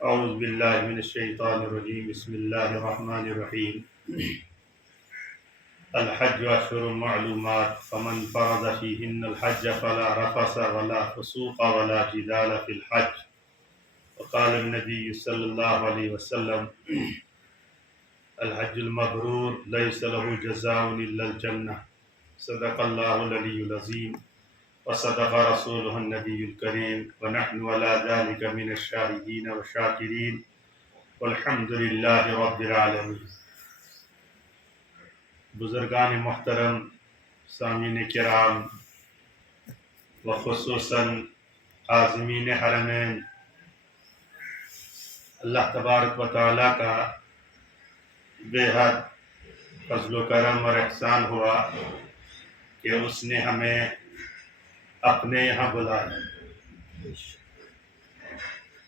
اعوذ باللہ من الشیطان الرجیم بسم اللہ الرحمن الرحیم الحج اشہر معلومات فمن فرض فیہن الحج فلا رفث ولا فسوق ولا جدال فی الحج وقال النبی صلی اللہ علیہ وسلم الحج المبرور لیس له جزاء الا الجنہ صدق اللہ العلی العظیم وصدق رسوله النبی الکریم ونحن على ذلك من الشاہدین والشاکرین والحمد للہ رب العالمین۔ بزرگان محترم، سامعین کرام وخصوصاً عازمین حرمین، اللہ تبارک و تعالیٰ کا بے حد فضل و کرم اور احسان ہوا کہ اس نے ہمیں اپنے یہاں بلایا۔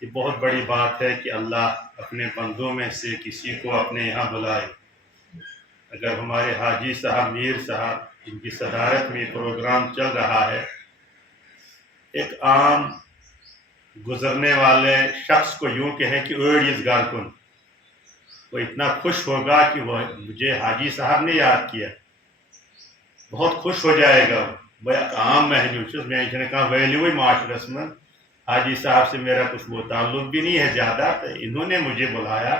یہ بہت بڑی بات ہے کہ اللہ اپنے بندوں میں سے کسی کو اپنے یہاں بلائے۔ اگر ہمارے حاجی صاحب، میر صاحب، جن کی صدارت میں پروگرام چل رہا ہے، ایک عام گزرنے والے شخص کو یوں کہے کہ اوڑیز گارکن، وہ اتنا خوش ہوگا کہ وہ مجھے حاجی صاحب نے یاد کیا، بہت خوش ہو جائے گا۔ وہ عام محنوس میں نے کہا ویلیوئی معاشرس میں حاجی صاحب سے میرا کچھ وہ تعلق بھی نہیں ہے زیادہ، تو انہوں نے مجھے بلایا،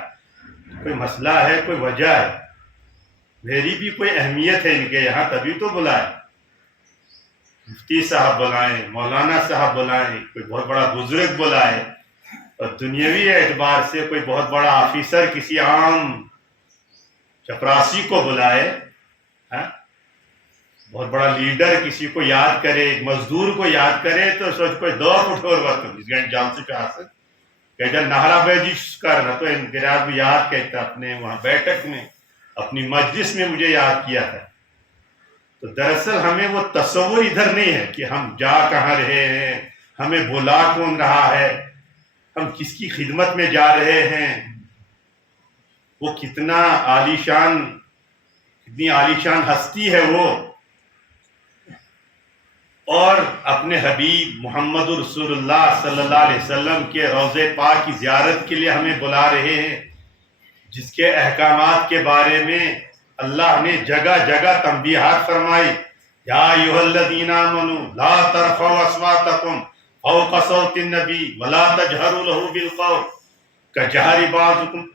کوئی مسئلہ ہے، کوئی وجہ ہے، میری بھی کوئی اہمیت ہے ان کے یہاں، تبھی تو بلائے۔ مفتی صاحب بلائیں، مولانا صاحب بلائیں، کوئی بہت بڑا بزرگ بلائے، اور دنیاوی اعتبار سے کوئی بہت بڑا آفیسر کسی عام چپراسی کو بلائے، بہت بڑا لیڈر کسی کو یاد کرے، ایک مزدور کو یاد کرے، تو سوچ کوئی دو فٹور وقت اس گھنٹ جان سے چاہ کہ جب نہرا بیجش کرنا تو انقراد بھی یاد کہتا اپنے وہاں بیٹھک میں، اپنی مجلس میں مجھے یاد کیا ہے۔ تو دراصل ہمیں وہ تصور ادھر نہیں ہے کہ ہم جا کہاں رہے ہیں، ہمیں بلا کون رہا ہے، ہم کس کی خدمت میں جا رہے ہیں، وہ کتنا عالیشان، کتنی عالیشان ہستی ہے وہ، اور اپنے حبیب محمد رسول اللہ صلی اللہ علیہ وسلم کے روضے پاک کی زیارت کے لیے ہمیں بلا رہے ہیں، جس کے احکامات کے بارے میں اللہ نے جگہ جگہ تنبیہات فرمائی۔ یا ایھا الذین آمنوا لا ترفعوا اصواتکم فوق صوت النبی ولا تجہروا له بالقول کجہر بعضکم۔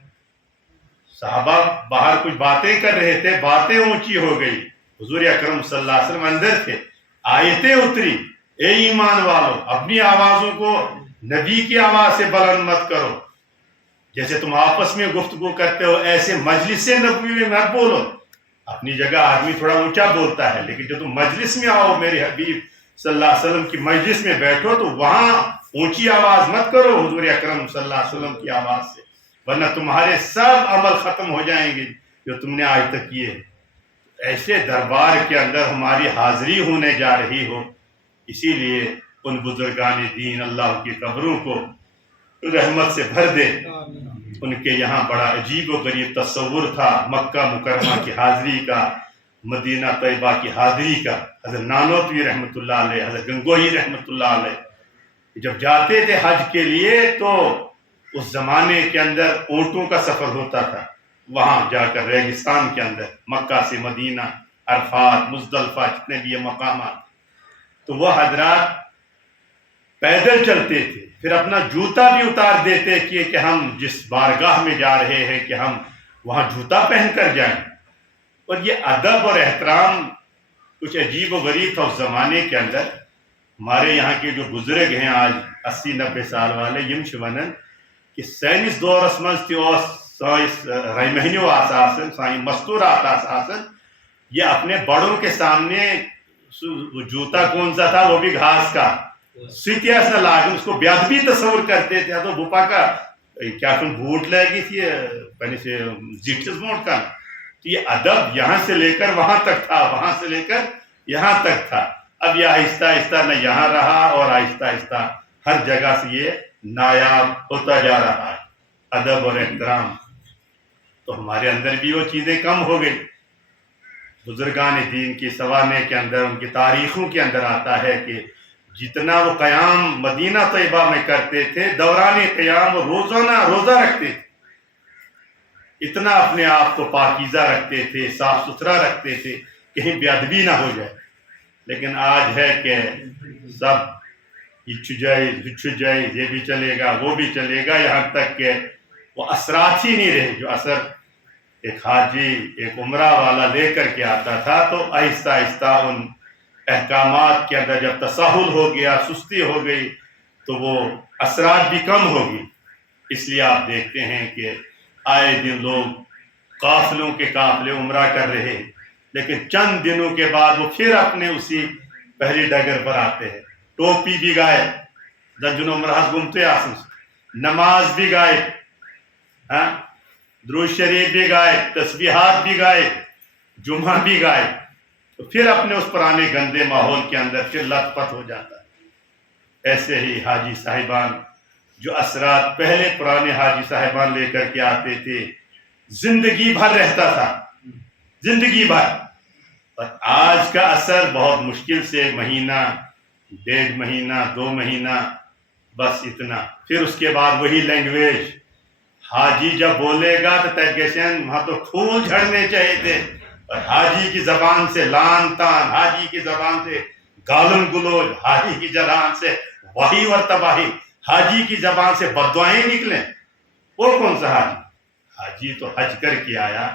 صحابہ باہر کچھ باتیں کر رہے تھے، باتیں اونچی ہو گئی، حضور اکرم صلی اللہ علیہ وسلم اندر تھے، آیتیں اتری، اے ایمان والو اپنی آوازوں کو نبی کی آواز سے بلند مت کرو، جیسے تم آپس میں گفتگو کرتے ہو ایسے مجلس نبوی میں مت بولو۔ اپنی جگہ آدمی تھوڑا اونچا بولتا ہے، لیکن جب تم مجلس میں آؤ، میرے حبیب صلی اللہ علیہ وسلم کی مجلس میں بیٹھو، تو وہاں اونچی آواز مت کرو حضور اکرم صلی اللہ علیہ وسلم کی آواز سے، ورنہ تمہارے سب عمل ختم ہو جائیں گے جو تم نے آج تک کیے۔ ایسے دربار کے اندر ہماری حاضری ہونے جا رہی ہو، اسی لیے ان بزرگان دین اللہ کی قبروں کو رحمت سے بھر دے۔ ان کے یہاں بڑا عجیب و غریب تصور تھا مکہ مکرمہ کی حاضری کا، مدینہ طیبہ کی حاضری کا۔ حضرت نانوتوی رحمۃ اللہ علیہ، حضرت گنگوہی رحمۃ اللہ علیہ جب جاتے تھے حج کے لیے تو اس زمانے کے اندر اونٹوں کا سفر ہوتا تھا، وہاں جا کر ریگستان کے اندر، مکہ سے مدینہ، عرفات، مزدلفہ، جتنے بھی یہ مقامات، تو وہ حضرات پیدل چلتے تھے، پھر اپنا جوتا بھی اتار دیتے کہ ہم جس بارگاہ میں جا رہے ہیں کہ ہم وہاں جوتا پہن کر جائیں۔ اور یہ ادب اور احترام کچھ عجیب و غریب تھا اس زمانے کے اندر۔ ہمارے یہاں کے جو بزرگ ہیں آج 80-90 سال والے، یم چھِ ونان کہ سٲنِس دورس منٛز تہِ اوس سٲنِس رحمہنیو آسان، سانہِ مستورات آسان، یہ اپنے بڑوں کے سامنے جوتا کون سا تھا، وہ بھی گھاس کا، سیتیاس نہ لاگن، اس کو بیادبی تصور کرتے تھے، تو بپا کا کیا تم بوٹ لگی تھی پنس زٹھس بونٹ کا۔ تو یہ ادب یہاں سے لے کر وہاں تک تھا، وہاں سے لے کر یہاں تک تھا۔ اب یہ آہستہ آہستہ نہ یہاں رہا، اور آہستہ آہستہ ہر جگہ سے یہ نایاب ہوتا جا رہا ہے ادب اور احترام۔ تو ہمارے اندر بھی وہ چیزیں کم ہو گئی۔ بزرگان دین کی سوانح کے اندر، ان کی تاریخوں کے اندر آتا ہے کہ جتنا وہ قیام مدینہ طیبہ میں کرتے تھے، دوران قیام وہ روزانہ روزہ رکھتے تھے، اتنا اپنے آپ کو پاکیزہ رکھتے تھے، صاف ستھرا رکھتے تھے، کہیں بے ادبی نہ ہو جائے۔ لیکن آج ہے کہ سب جائز یہ بھی چلے گا وہ بھی چلے گا، یہاں تک کہ وہ اثرات ہی نہیں رہے جو اثر ایک حاجی ایک عمرہ والا لے کر کے آتا تھا۔ تو آہستہ آہستہ ان احکامات کے اندر جب تساہل ہو گیا، سستی ہو گئی، تو وہ اثرات بھی کم ہوگی۔ اس لیے آپ دیکھتے ہیں کہ آئے دن لوگ قافلوں کے قافلے عمرہ کر رہے ہیں، لیکن چند دنوں کے بعد وہ پھر اپنے اسی پہلی ڈگر پر آتے ہیں۔ ٹوپی بھی گائے، دنجن عمرہ گھومتے آسن، نماز بھی گائے، درود شریف بھی گائے، تسبیحات بھی گائے، جمعہ بھی گائے، تو پھر اپنے اس پرانے گندے ماحول کے اندر پھر لت پت ہو جاتا ہے۔ ایسے ہی حاجی صاحبان جو اثرات پہلے پرانے حاجی صاحبان لے کر کے آتے تھے، زندگی بھر رہتا تھا، زندگی بھر۔ اور آج کا اثر بہت مشکل سے مہینہ، 1.5 مہینہ، 2 مہینہ، بس اتنا۔ پھر اس کے بعد وہی لینگویج، حاجی جب بولے گا تو تیکیشن وہاں تو پھول جھڑنے چاہیے تھے، اور حاجی کی زبان سے لان تان، حاجی کی زبان سے گالن گلوچ، حاجی کی زبان سے وحی و تباہی، حاجی کی زبان سے بددعائیں نکلیں، وہ کون سا حاجی؟ حاجی تو حج کر کے آیا،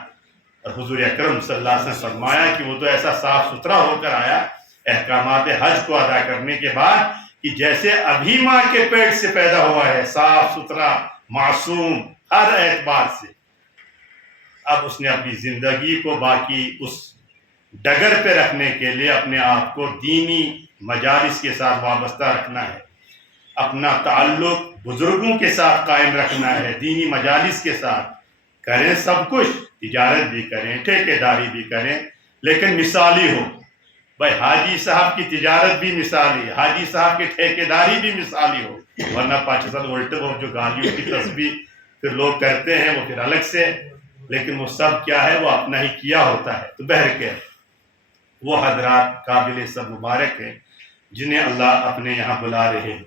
اور حضور اکرم صلی اللہ علیہ وسلم فرمایا کہ وہ تو ایسا صاف ستھرا ہو کر آیا احکامات حج کو ادا کرنے کے بعد کہ جیسے ابھی ماں کے پیٹ سے پیدا ہوا ہے، صاف ستھرا، معصوم ہر اعتبار سے۔ اب اس نے اپنی زندگی کو باقی اس ڈگر پہ رکھنے کے لیے اپنے آپ کو دینی مجالس کے ساتھ وابستہ رکھنا ہے، اپنا تعلق بزرگوں کے ساتھ قائم رکھنا ہے، دینی مجالس کے ساتھ کریں، سب کچھ تجارت بھی کریں، ٹھیکیداری بھی کریں، لیکن مثالی ہو۔ بھائی حاجی صاحب کی تجارت بھی مثالی، حاجی صاحب کی ٹھیکیداری بھی مثالی ہو، ورنہ پاکستان الٹے وہ جو گالیوں کی تسبیح پھر لوگ کرتے ہیں وہ پھر الگ سے، لیکن وہ سب کیا ہے، وہ اپنا ہی کیا ہوتا ہے۔ تو بہرکیف وہ حضرات قابل سب مبارک ہیں جنہیں اللہ اپنے یہاں بلا رہے ہیں۔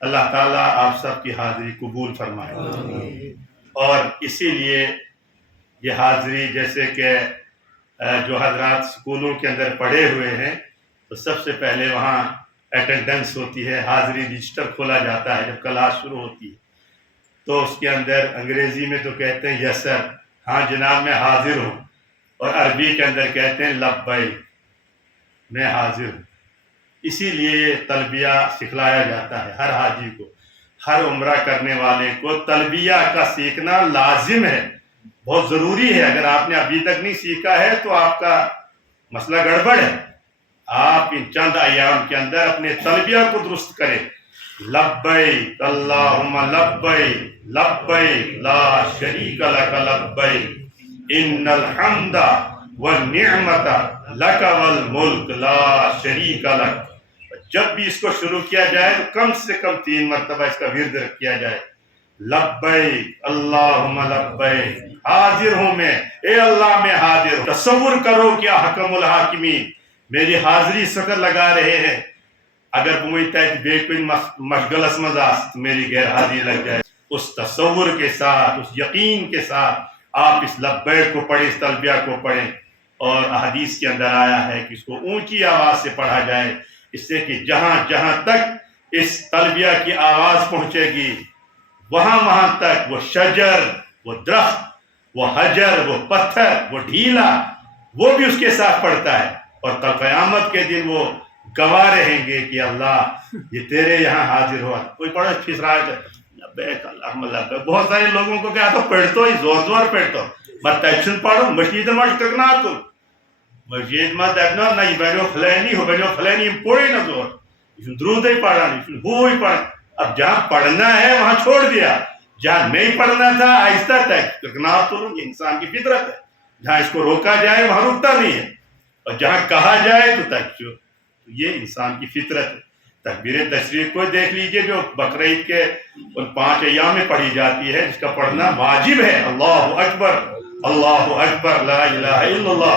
اللہ تعالیٰ آپ سب کی حاضری قبول فرمائے۔ اور اسی لیے یہ حاضری، جیسے کہ جو حضرات سکولوں کے اندر پڑھے ہوئے ہیں، تو سب سے پہلے وہاں اٹینڈنس ہوتی ہے، حاضری رجسٹر کھولا جاتا ہے جب کلاس شروع ہوتی ہے، تو اس کے اندر انگریزی میں تو کہتے ہیں یس سر، ہاں جناب میں حاضر ہوں، اور عربی کے اندر کہتے ہیں لبیک، میں حاضر ہوں۔ اسی لیے تلبیہ سکھلایا جاتا ہے ہر حاجی کو، ہر عمرہ کرنے والے کو تلبیہ کا سیکھنا لازم ہے، بہت ضروری ہے۔ اگر آپ نے ابھی تک نہیں سیکھا ہے تو آپ کا مسئلہ گڑبڑ ہے۔ آپ ان چند ایام کے اندر اپنے تلبیہ کو درست کریں، لبیک اللہم لبیک لبیک لا شریک لک لبیک ان الحمد والنعمت لک والملک لا شریک لک۔ جب بھی اس کو شروع کیا جائے تو کم سے کم 3 مرتبہ اس کا ورد کیا جائے، لبیک اللہم لبیک، حاضر ہوں میں، اے اللہ میں حاضر ہوں۔ تصور کرو کیا حکم الحاکمین میری حاضری سکر لگا رہے ہیں، اگر بمئی تیت بے کوئی مشغلس مزاست میری غیر حاضری لگ جائے۔ اس تصور کے ساتھ، اس یقین کے ساتھ آپ اس لبیک کو پڑھیں، اس تلبیہ کو پڑھیں، اور حدیث کے اندر آیا ہے کہ اس کو اونچی آواز سے پڑھا جائے، اس سے کہ جہاں جہاں تک اس تلبیہ کی آواز پہنچے گی وہاں تک وہ شجر، وہ درخت، وہ حجر، وہ پتھر، وہ ڈھیلا، وہ بھی اس کے ساتھ پڑتا ہے، اور کل قیامت کے دن وہ گواہ رہیں گے کہ اللہ یہ تیرے یہاں حاضر ہوا۔ کوئی پڑھا پھس رہا ہے لبیک اللہم لبیک، بہت سارے لوگوں کو کیا تو پڑھتو ہی زور زور پڑھتو، متیچن پڑھو مسجد مجھ تکنا تو مسجد میں دیکھنا نہیں بینو فلینی ہو، بینو فلینی پڑھے نہ زور، درود ہی پڑھا نہیں، وہ ہی پڑھ۔ اب جہاں پڑھنا ہے وہاں چھوڑ دیا، جہاں نہیں پڑھنا تھا آہستہ تک تکنا تو یہ انسان کی فطرت ہے، جہاں اس کو روکا جائے وہاں رکتا نہیں ہے، اور جہاں کہا جائے تو تک یہ انسان کی فطرت ہے۔ تکبیر تشریف کو دیکھ لیجئے جو بقرعید کے ان 5 ایام میں پڑھی جاتی ہے، جس کا پڑھنا واجب ہے، اللہ اکبر لا الہ الا اللہ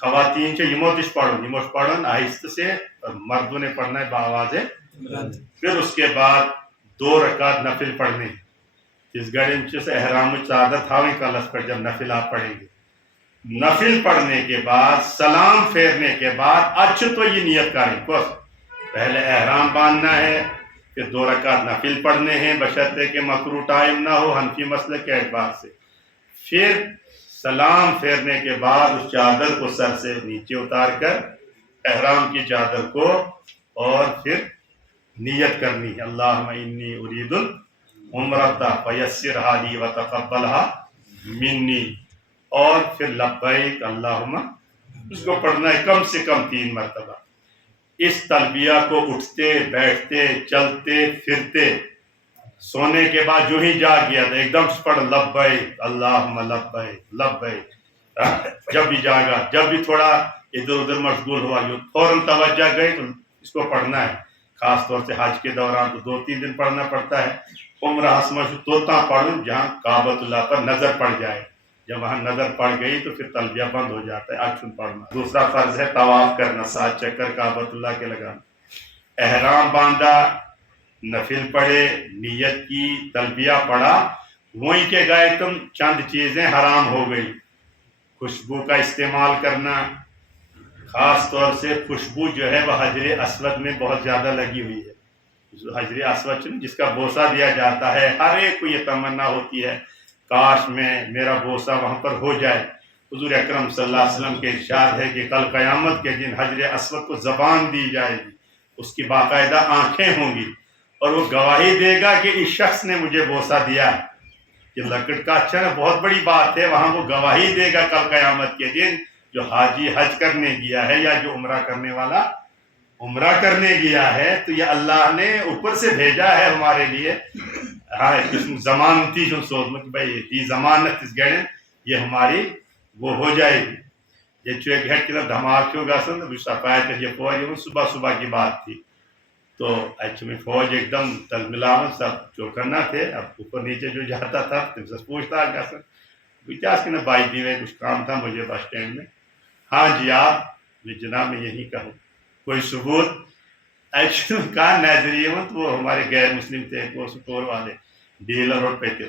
خواتین یمو تش پڑھن آہستہ سے، مردوں نے پڑھنا ہے بآواز پھر اس کے بعد 2 رکعت نفل پڑھنے، اس گڑے میں احرام چادر تھاویں کلس پر جب نفل آپ پڑھیں گے، نفل پڑھنے کے بعد سلام پھیرنے کے بعد اچھا تو یہ نیت کریں بس پہلے احرام باندھنا ہے، پھر 2 رکعت نفل پڑھنے ہیں بشرطے کہ مکروہ ٹائم نہ ہو حنفی مسئلے کے اعتبار سے، پھر سلام پھیرنے کے بعد اس چادر کو سر سے نیچے اتار کر احرام کی چادر کو اور پھر نیت کرنی ہے اللہم انی ارید العمرۃ فیسرھا لی وتقبلھا منی، اور پھر لبیک اللہم، اس کو پڑھنا ہے کم سے کم 3 مرتبہ۔ اس تلبیہ کو اٹھتے بیٹھتے چلتے پھرتے سونے کے بعد جو ہی جاگ گیا تھا ایک دم سے پڑھ لبیک اللہم لبیک لبیک، جب بھی جاگا، جب بھی تھوڑا ادھر ادھر مشغول ہوا جو فوراً توجہ گئی تو اس کو پڑھنا ہے، خاص طور سے حج کے دوران تو 2-3 دن پڑھنا پڑتا ہے۔ عمرہ توتا پڑھوں جہاں کعبۃ اللہ پر نظر پڑ جائے، جب وہاں نظر پڑ گئی تو پھر تلبیہ بند ہو جاتا ہے، اچھن پڑھنا۔ دوسرا فرض ہے طواف کرنا، 7 چکر کعبۃ اللہ کے لگانا۔ احرام باندھا، نفل پڑھے، نیت کی، تلبیہ پڑھا، وہیں کے گئے تم چند چیزیں حرام ہو گئی۔ خوشبو کا استعمال کرنا، خاص طور سے خوشبو جو ہے وہ حجر اسود میں بہت زیادہ لگی ہوئی ہے، حجر اسود جس کا بوسہ دیا جاتا ہے، ہر ایک کو یہ تمنا ہوتی ہے کاش میں میرا بوسہ وہاں پر ہو جائے۔ حضور اکرم صلی اللہ علیہ وسلم کے ارشاد ہے کہ کل قیامت کے دن حجر اسود کو زبان دی جائے گی، اس کی باقاعدہ آنکھیں ہوں گی اور وہ گواہی دے گا کہ اس شخص نے مجھے بوسہ دیا۔ یہ لکڑ کا اچھا نا بہت بڑی بات ہے، وہاں وہ گواہی دے گا کل قیامت کے دن، جو حاجی حج کرنے گیا ہے یا جو عمرہ کرنے والا عمرہ کرنے گیا ہے، تو یہ اللہ نے اوپر سے بھیجا ہے ہمارے لیے۔ ہاں ضمانتی جو سوچ بھائی یہ ضمانت اس گڑے یہ ہماری وہ ہو جائے گی۔ یہ چھ گھٹ کی دھماکہ گھن سفید یہ فوج صبح صبح کی بات تھی، تو میں فوج ایک دم تل ملا سب چوکنا تھے، اب اوپر نیچے جو جاتا تھا تم سے پوچھتا گھن نا بائی دی کچھ کام تھا مجھے بس اسٹینڈ میں۔ ہاں جی آپ جناب میں یہی کہوں کوئی ثبوت ایکچولی کہا نظریے میں تو وہ ہمارے غیر مسلم تھے وہ سپور والے ڈیلر روڈ پہ تھے،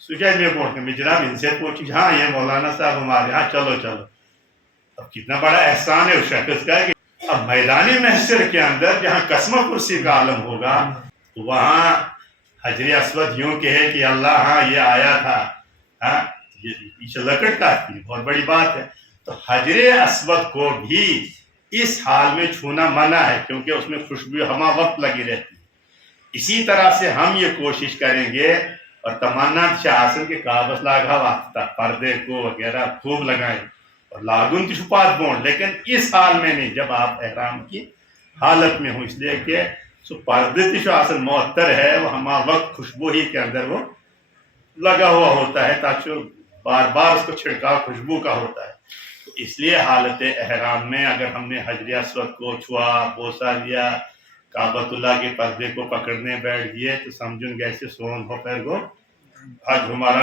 سوچا میں پوچھ میں جناب ان سے پوچھی ہاں یہ مولانا صاحب ہمارے ہاں چلو چلو۔ اب کتنا بڑا احسان ہے اس شخص کا کہ اب میدانی محشر کے اندر جہاں قسم کرسی کا عالم ہوگا وہاں حجر اسود یوں کہے کہ اللہ ہاں یہ آیا تھا، ہاں یہ لکڑ کا بہت بڑی بات ہے، تو حجر اسود کو بھی اس حال میں چھونا منع ہے کیونکہ اس میں خوشبو ہما وقت لگی رہتی ہے۔ اسی طرح سے ہم یہ کوشش کریں گے اور تمنا شاہسن کے کاغذ لاگا واسطہ پردے کو وغیرہ خوب لگائیں اور لاگن چھپات بون، لیکن اس حال میں نہیں جب آپ احرام کی حالت میں ہوں، اس لیے کہ سو پردے تشاسن معطر ہے وہ ہما وقت خوشبو ہی کے اندر وہ لگا ہوا ہوتا ہے تاکہ بار بار اس کو چھڑکاؤ خوشبو کا ہوتا ہے۔ تو اس لیے حالت احرام میں اگر ہم نے حجر اسود کو چھوا بوسہ لیا کعبۃ اللہ کے پردے کو پکڑنے بیٹھ گئے تو سمجھن گیسے سون ہو پیر گو حج ہمارا